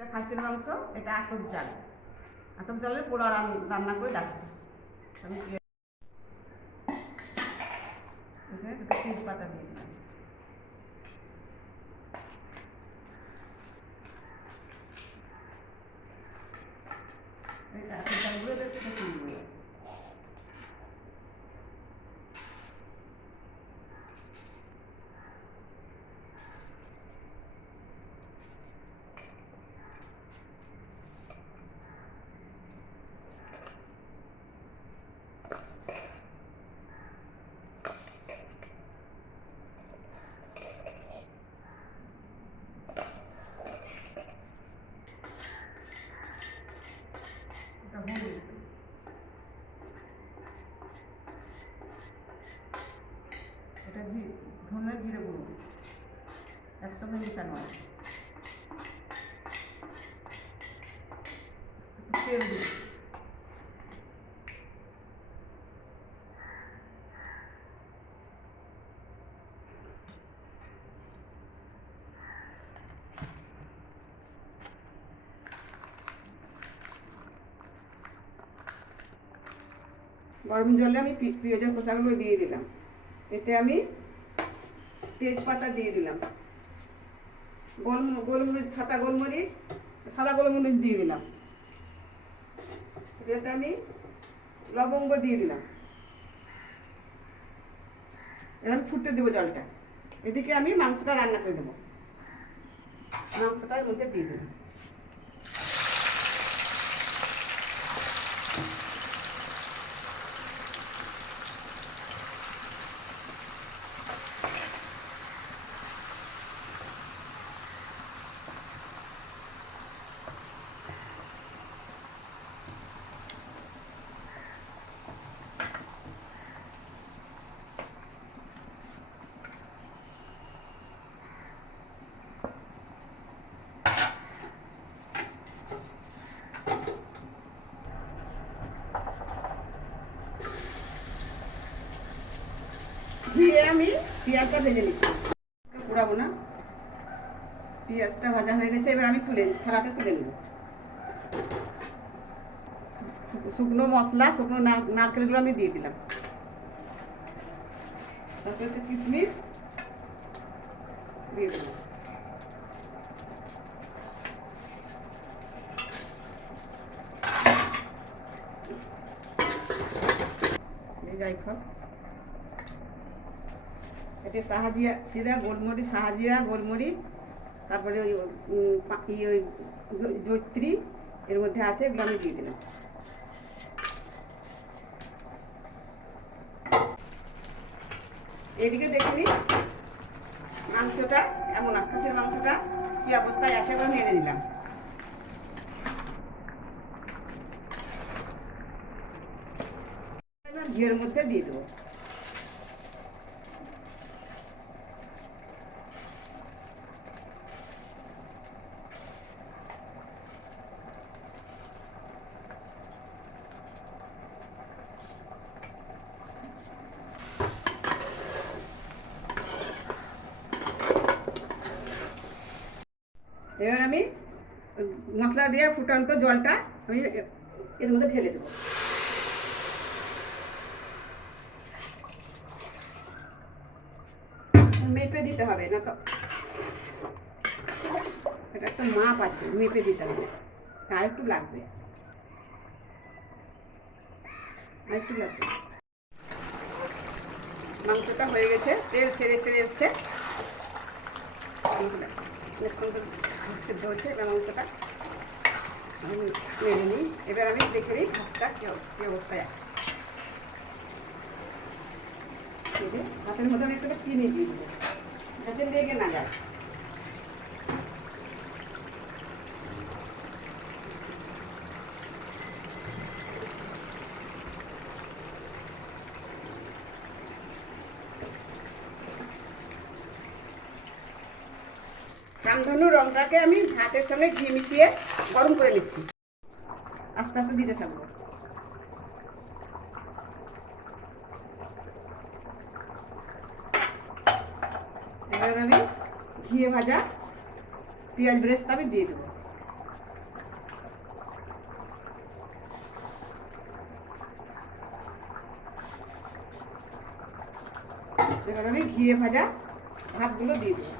এটা খাসির মাংস, এটা আতপ চাল। আতপ চালের পোড়া রান্না করে রাখছি। আমি এখানে একটু তেজপাতা দিয়ে দিলাম। এটা আতপ চালগুলো একটু তুলব। এটা ধনে জিরে গুঁড়ো একসঙ্গে মিশানো আছে। তেল দিই। গরম জলে আমি পেঁয়াজের খোসাগুলো দিয়ে দিলাম। এতে আমি তেজপাতা দিয়ে দিলাম, গোলমরিচ, সাদা গোলমরিচ দিয়ে দিলাম। এতে আমি লবঙ্গ দিয়ে দিলাম। এরকম ফুটতে দেবো জলটা। এদিকে আমি মাংসটা রান্না করে দেবো। মাংসটা এর মধ্যে দিয়ে দিলাম। দিয়ে আমি পেঁয়াজটা ভেজে নিচ্ছি, পোড়াবো না। পেঁয়াজটা ভাজা হয়ে গেছে, এবার আমি থালাতে তুলে নেব। শুকনো মশলা, শুকনো নারকেলগুলো আমি দিয়ে দিলাম। তারপরে কিশমিশ দিয়ে দিলাম। জায়ফল, এতে শাহজিরা গোলমরিচ, তারপরে ওই জৈত্রী এর মধ্যে আছে, এগুলো আমি দিয়ে দিলাম। এদিকে দেখে নিই মাংসটা এমন, খাসির মাংসটা কি অবস্থায় আসে, এবার নেড়ে নিলাম। এবার ঘিয়ের মধ্যে দিয়ে দেবো। এবার আমি মশলা দিয়ে ফুটন্ত জলটা আমি এর মধ্যে ঢেলে দেবো। মেপে দিতে হবে না তো, এটা একটা মাপ আছে, মেপে দিতে হবে। আর একটু লাগবে, মাংসটা হয়ে গেছে, তেল ছেড়ে এসছে, সিদ্ধ হচ্ছে। এবার মাংসটা আমি নেড়ে নিই। এবার আমি দেখে নিই ভাতটা কি অবস্থায় আছে। ভাতের মধ্যে আমি একটু চিনি দিয়ে দেবো, যাতে লেগে না যায়। রামধনু রংটাকে আমি ভাতের সঙ্গে ঘি মিশিয়ে গরম করে নিচ্ছি। আস্তে আস্তে দিতে থাকবো। এবার আমি ঘিয়ে ভাজা পেঁয়াজ ব্রেস্টটা আমি দিয়ে দেবো। এবার আমি ঘিয়ে ভাজা ভাতগুলো দিয়ে দেবো।